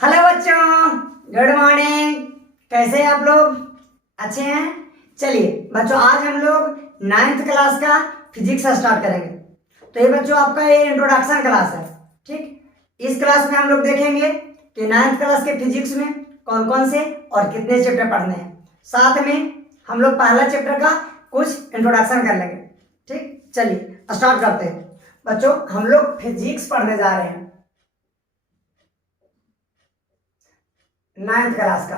Hello बच्चों, good morning. कैसे हैं आप लोग? अच्छे हैं। चलिए बच्चों, आज हम लोग 9th क्लास का फिजिक्स स्टार्ट करेंगे। तो ये बच्चों आपका ये इंट्रोडक्शन क्लास है। ठीक, इस क्लास में हम लोग देखेंगे कि 9th क्लास के फिजिक्स में कौन कौन से और कितने चैप्टर पढ़ने हैं। साथ में हम लोग पहला चैप्टर का कुछ इंट्रोडक्शन कर लेंगे। ठीक, चलिए स्टार्ट करते हैं। बच्चों हम लोग फिजिक्स पढ़ने जा रहे हैं 9th क्लास का।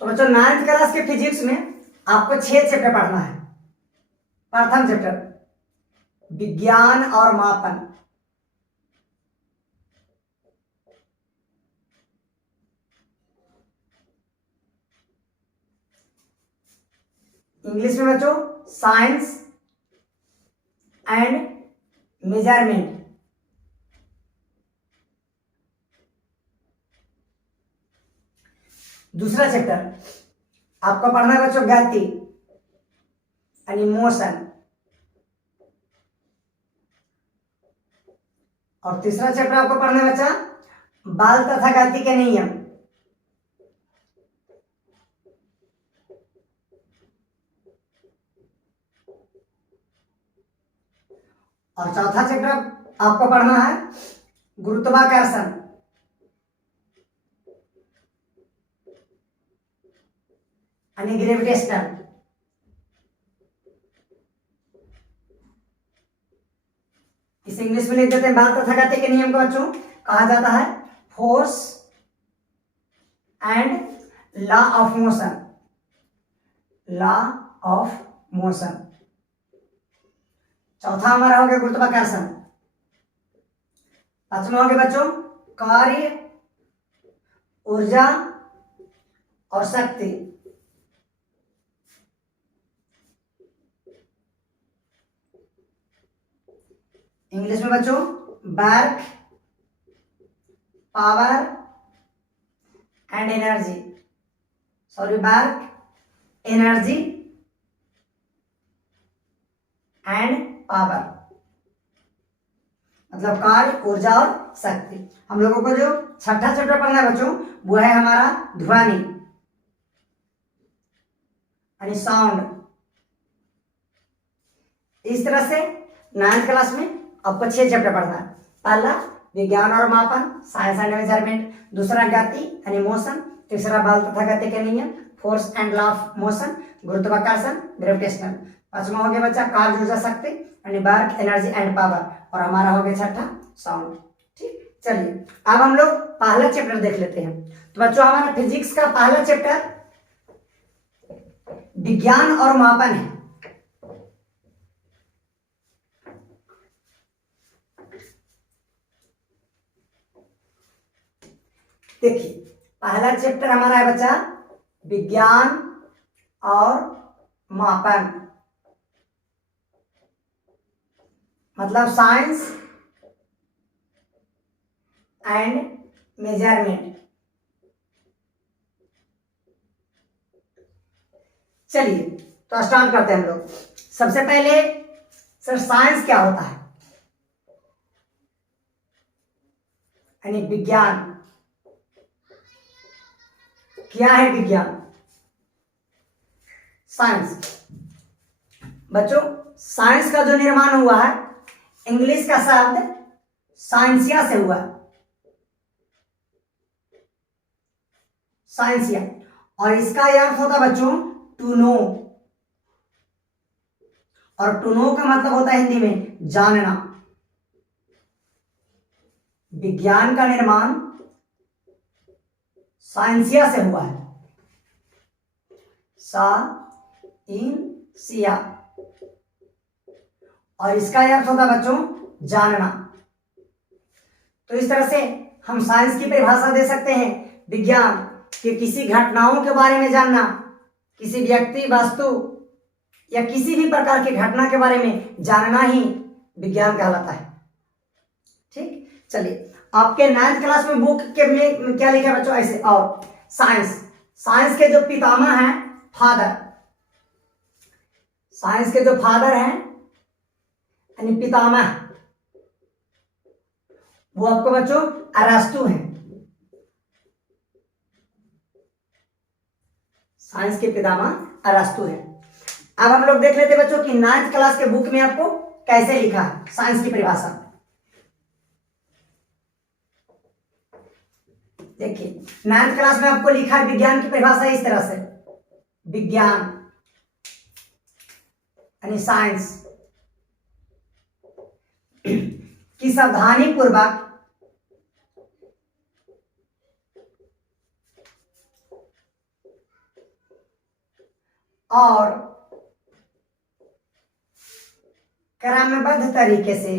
तो बच्चों 9th क्लास के फिजिक्स में आपको 6 चैप्टर पढ़ना है। प्रथम चैप्टर विज्ञान और मापन। इंग्लिश में बच्चों साइंस एंड मेजरमेंट। दूसरा चैप्टर आपको पढ़ना है बच्चों गति यानी मोशन। और तीसरा चैप्टर आपको पढ़ना है बच्चा बल तथा गति के नियम। और चौथा चैप्टर आपको पढ़ना है गुरुत्वाकर्षण। यानी ग्रेविटेशनल। इसे इंग्लिश में लिख देते हैं बल तथा गति के नियम को बच्चों कहा जाता है force and law of motion. Law of motion. चौथा हमारा हो गया गुरुत्वाकर्षण। पांचवा हो गया बच्चों कार्य, ऊर्जा और शक्ति। इंग्लिश में बच्चों work, power and energy. Sorry, work, energy and power, मतलब कार्य, ऊर्जा और शक्ति। हम लोगों को जो छठा चैप्टर पढ़ना है बच्चों वो है हमारा ध्वनि यानी साउंड। इस तरह से 9th क्लास में आपको 6 चैप्टर पढ़ना है। पहला विज्ञान और मापन, साइंस एंड मेजरमेंट। दूसरा गति यानी मोशन। तीसरा बल तथा गति के नियम, force and law of motion, गुरुत्वाकर्षण, ग्रेविटेशनल। पांचवा हो गया बच्चा कार्य, ऊर्जा, शक्ति यानी वर्क, एनर्जी एंड पावर। और हमारा हो गया छठा साउंड। ठीक, चलिए अब हम लोग पहला चैप्टर देख लेते हैं। तो बच्चों हमारा फिजिक्स का पहला चैप्टर विज्ञान और मापन है। देखिए पहला चैप्टर हमारा है बच्चा विज्ञान और मापन, मतलब साइंस एंड मेजरमेंट। चलिए तो स्टार्ट करते हैं हम लोग। सबसे पहले सर साइंस क्या होता है यानी विज्ञान। क्या है विज्ञान? साइंस। बच्चों साइंस का जो निर्माण हुआ है इंग्लिश का शब्द साइंसिया से हुआ। साइंसिया। और इसका अर्थ होता है बच्चों टू नो। और टू नो का मतलब होता है हिंदी में जानना। विज्ञान का निर्माण साइंसिया से हुआ है। साइंसिया। और इसका अर्थ होता है बच्चों जानना। तो इस तरह से हम साइंस की परिभाषा दे सकते हैं विज्ञान कि किसी घटनाओं के बारे में जानना, किसी व्यक्ति, वस्तु या किसी भी प्रकार की घटना के बारे में जानना ही विज्ञान कहलाता है। ठीक, चलिए आपके 9th क्लास में बुक के में क्या लिखा है बच्चों ऐसे। और साइंस, साइंस के जो पितामह हैं फादर, साइंस के जो फादर हैं यानी पितामह वो आपको बच्चों अरस्तु हैं, साइंस के पितामह अरस्तु हैं। अब हम लोग देख लेते हैं बच्चों कि 9th क्लास के बुक में आपको कैसे लिखा है साइंस की परिभाषा। देखिए 9th क्लास में आपको लिखा है विज्ञान की परिभाषा इस तरह से, विज्ञान यानी साइंस की सावधानी पूर्वक और क्रमबद्ध तरीके से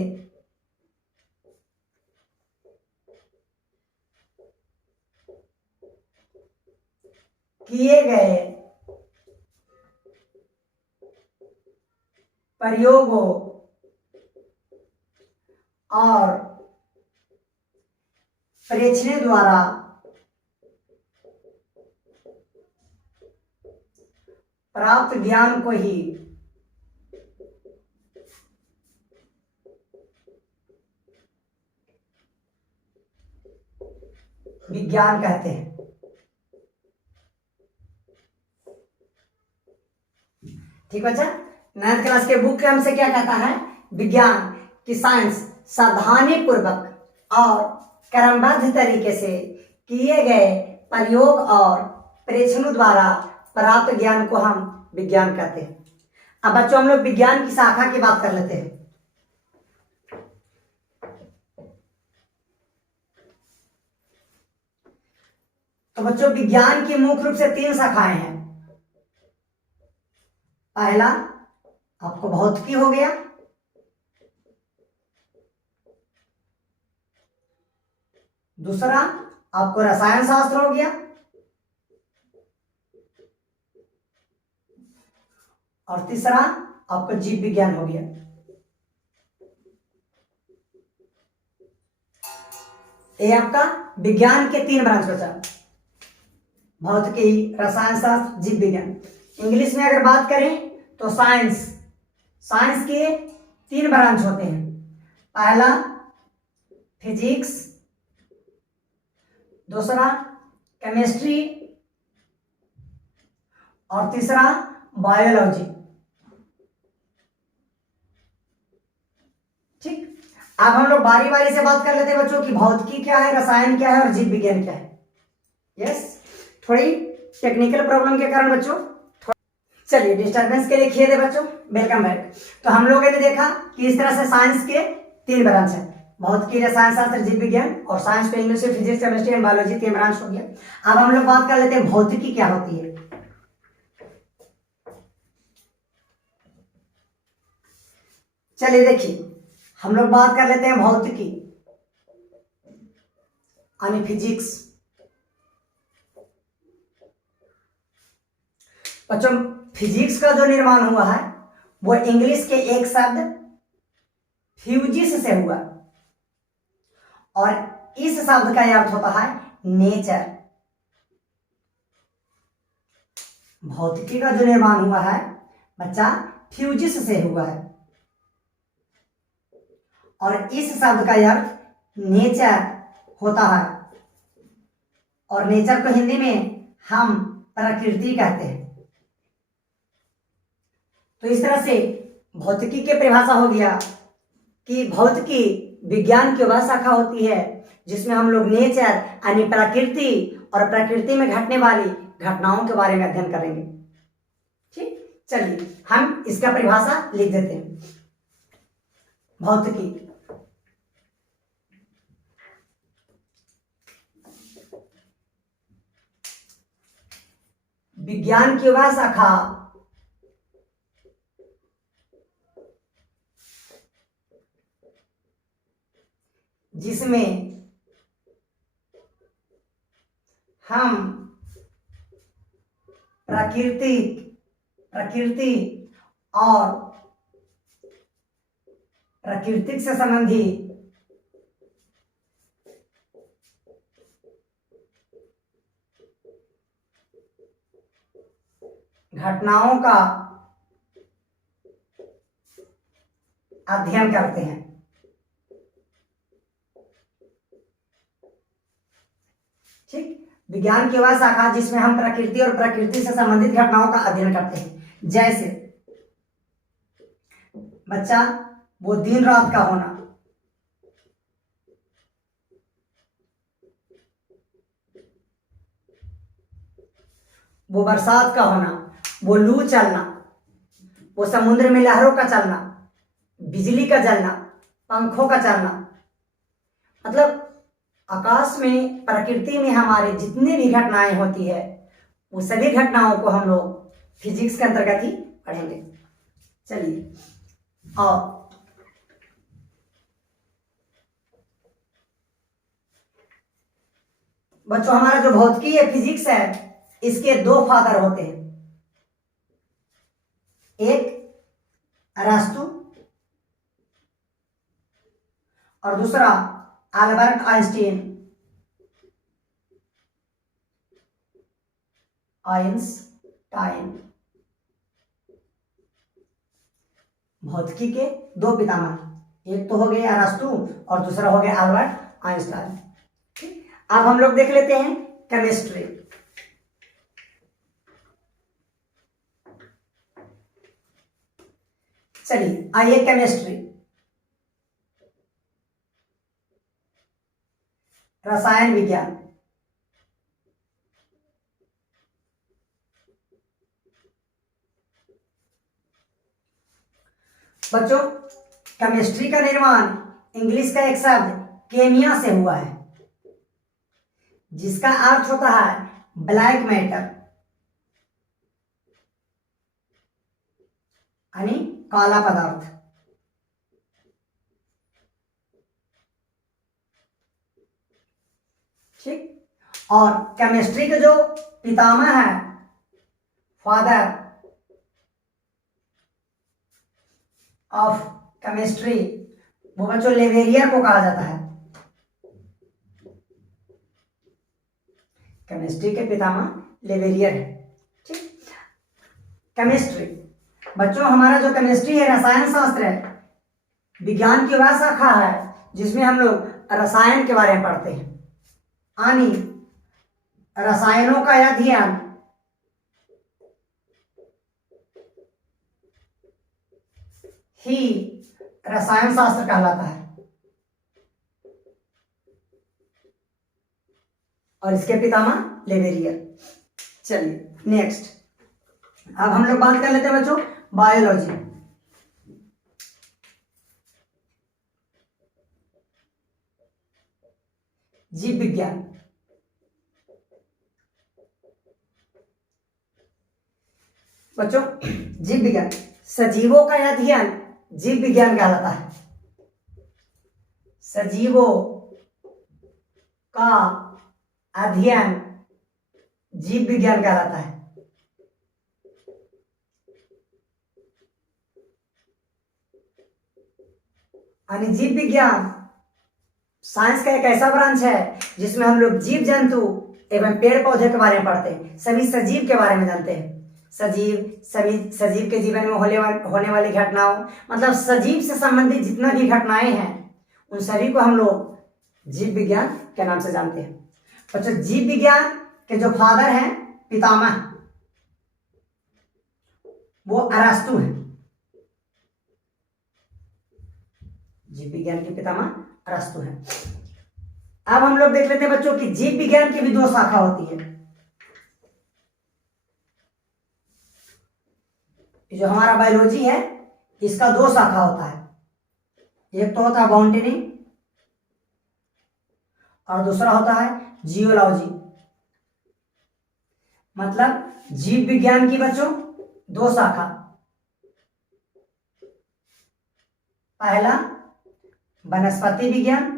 किए गए प्रयोगों और परीक्षणों द्वारा प्राप्त ज्ञान को ही विज्ञान कहते हैं। ठीक बच्चा, 9th क्लास के बुक हमसे क्या कहता है, विज्ञान की साइंस सावधानी पूर्वक और क्रमबद्ध तरीके से किए गए प्रयोग और परीक्षणों द्वारा प्राप्त ज्ञान को हम विज्ञान कहते हैं। अब बच्चों हम लोग विज्ञान की शाखा की बात कर लेते हैं। तो बच्चों विज्ञान की मुख्य रूप से 3 शाखाएं हैं। पहला आपको भौतिकी हो गया, दूसरा आपको रसायन शास्त्र हो गया, और तीसरा आपको जीव विज्ञान हो गया। ये आपका विज्ञान के 3 ब्रांच बचा, भौतिकी, रसायन शास्त्र, जीव विज्ञान। इंग्लिश में अगर बात करें तो साइंस के 3 ब्रांच होते हैं। पहला फिजिक्स, दूसरा केमिस्ट्री और तीसरा बायोलॉजी। ठीक, अब हम लोग बारी बारी से बात कर लेते हैं बच्चों की भौतिकी क्या है, रसायन क्या है और जीव विज्ञान क्या है। यस, थोड़ी टेक्निकल प्रॉब्लम के कारण बच्चों चलिए डिस्टर्बेंस के लिए खेद है बच्चों, वेलकम बैक। तो हम लोगों ने देखा कि इस तरह से साइंस के 3 ब्रांच है, भौतिकी, रसायन शास्त्र, जीव विज्ञान, और साइंस को इंग्लिश में physics, chemistry and biology 3 branch हो गया। अब हम लोग बात कर लेते हैं भौतिकी क्या होती है। चलिए देखिए हम लोग बात कर लेते हैं भौतिकी यानी फिजिक्स। बच्चों फिजिक्स का जो निर्माण हुआ है वो इंग्लिश के एक शब्द फ्यूजिस से हुआ, और इस शब्द का अर्थ होता है नेचर। भौतिकी का जो निर्माण हुआ है बच्चा फ्यूजिस से हुआ है, और इस शब्द का अर्थ नेचर होता है, और नेचर को हिंदी में हम प्रकृति कहते हैं। तो इस तरह से भौतिकी के परिभाषा हो गया कि भौतिकी विज्ञान की वह शाखा होती है जिसमें हम लोग नेचर यानी प्रकृति और प्रकृति में घटने वाली घटनाओं के बारे में अध्ययन करेंगे। ठीक, चलिए हम इसका परिभाषा लिख देते हैं। भौतिकी विज्ञान की वह शाखा जिसमें हम प्रकृति और प्राकृतिक से संबंधित घटनाओं का अध्ययन करते हैं। विज्ञान की वह शाखा जिसमें हम प्रकृति और प्रकृति से संबंधित घटनाओं का अध्ययन करते हैं। जैसे बच्चा वो दिन रात का होना, वो बरसात का होना, वो लू चलना, वो समुद्र में लहरों का चलना, बिजली का जलना, पंखों का चलना, मतलब आकाश में प्रकृति में हमारे जितनी भी घटनाएं होती है वो सभी घटनाओं को हम लोग फिजिक्स के अंतर्गत ही पढ़ेंगे। चलिए, और बच्चों हमारा जो भौतिकी है, फिजिक्स है, इसके दो फादर होते हैं। एक अरस्तू और दूसरा अल्बर्ट आइंस्टीन। आइंस्टाइन भौतिकी के दो पितामह, एक तो हो गए अरस्तू और दूसरा हो गया अल्बर्ट आइंस्टाइन। अब हम लोग देख लेते हैं केमिस्ट्री। चलिए आइए, केमिस्ट्री रसायन विज्ञान। बच्चों केमिस्ट्री का निर्माण इंग्लिश का एक शब्द केमिया से हुआ है, जिसका अर्थ होता है ब्लैक मैटर, यानी काला पदार्थ। ठीक, और केमिस्ट्री के जो पितामह है, फादर ऑफ केमिस्ट्री, वो बच्चों लेवेरियर को कहा जाता है। केमिस्ट्री के पितामह लेवेरियर है। ठीक, केमिस्ट्री बच्चों हमारा जो केमिस्ट्री है, रसायन शास्त्र है, विज्ञान की वह शाखा है जिसमें हम लोग रसायन के बारे में पढ़ते हैं, यानी रसायनों का अध्ययन ही रसायन शास्त्र कहलाता है। और इसके पितामह लेवेरियर। चलिए नेक्स्ट, अब हम लोग बात कर लेते हैं बच्चों बायोलॉजी। जीव विज्ञान। बच्चों जीव विज्ञान, सजीवों का अध्ययन जीव विज्ञान कहलाता है। सजीवों का अध्ययन जीव विज्ञान कहलाता है। यानी जीव विज्ञान साइंस का एक ऐसा ब्रांच है जिसमें हम लोग जीव जंतु एवं पेड़ पौधे के बारे में पढ़ते हैं, सभी सजीव के बारे में जानते हैं। सभी सजीव के जीवन में होने वाली घटनाओं, मतलब सजीव से संबंधित जितना भी घटनाएं हैं उन सभी को हम लोग जीव विज्ञान के नाम से जानते हैं। बच्चों जीव विज्ञान के जो फादर हैं, पितामह, वो अरस्तु हैं। जीव विज्ञान के पितामह अरस्तु हैं। अब हम लोग देख लेते हैं बच्चों कि जीव विज्ञान की भी दो शाखा होती है। जो हमारा बायोलॉजी है, इसका दो शाखा होता है। एक तो होता है बॉटनी और दूसरा होता है जियोलॉजी। मतलब जीव विज्ञान की बच्चों दो शाखा, पहला वनस्पति विज्ञान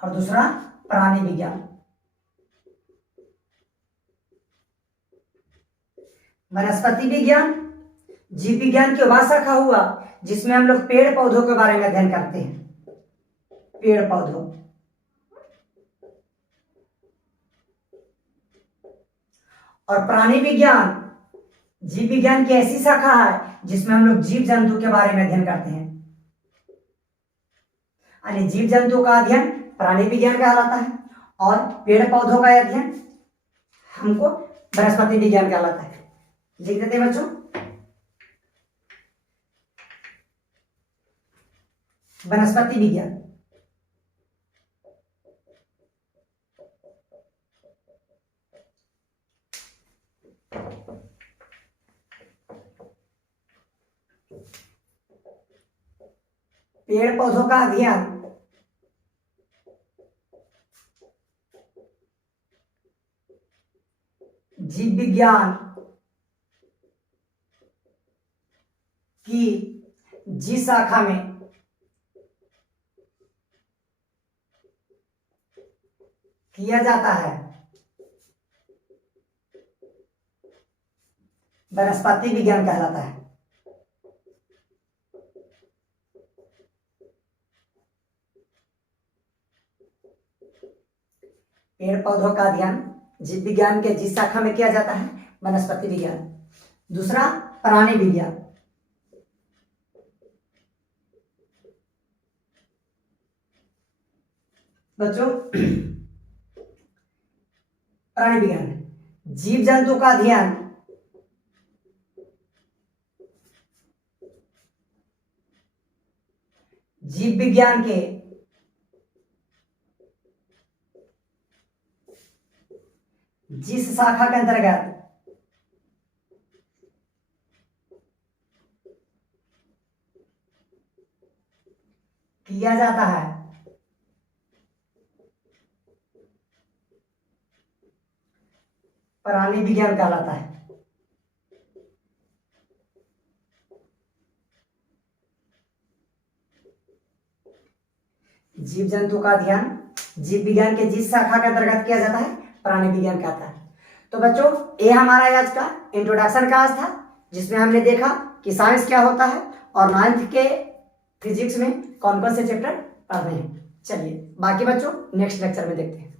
और दूसरा प्राणी विज्ञान। वनस्पति विज्ञान जीव विज्ञान की वह शाखा हुआ जिसमें हम लोग पेड़ पौधों के बारे में अध्ययन करते हैं। पेड़ पौधों, और प्राणी विज्ञान जीव विज्ञान की ऐसी शाखा है जिसमें हम लोग जीव जंतु के बारे में अध्ययन करते हैं। यानी जीव जंतु का अध्ययन प्राणी विज्ञान कहलाता है, और पेड़ पौधों का अध्ययन हमको वनस्पति विज्ञान कहलाता है। लिख देते हैं बच्चों, वनस्पति विज्ञान। पेड़ पौधों का अध्ययन जीव विज्ञान की जिस शाखा में किया जाता है वनस्पति विज्ञान कहलाता है। पेड़ पौधों का अध्ययन जीव विज्ञान के जिस शाखा में किया जाता है वनस्पति विज्ञान। दूसरा प्राणी विज्ञान। बच्चों प्राणी विज्ञान जीव जंतु का अध्ययन जीव विज्ञान के जिस शाखा के अंतर्गत किया जाता है प्राणी विज्ञान कहलाता है। जीव जंतु का अध्ययन जीव विज्ञान के जिस शाखा के अंतर्गत किया जाता है प्राणी विज्ञान कहता है। तो बच्चों ये हमारा आज का इंट्रोडक्शन क्लास था, जिसमें हमने देखा कि साइंस क्या होता है और 9th के फिजिक्स में कौन कौन से चैप्टर पढ़ रहे हैं। चलिए बाकी बच्चों नेक्स्ट लेक्चर में देखते हैं।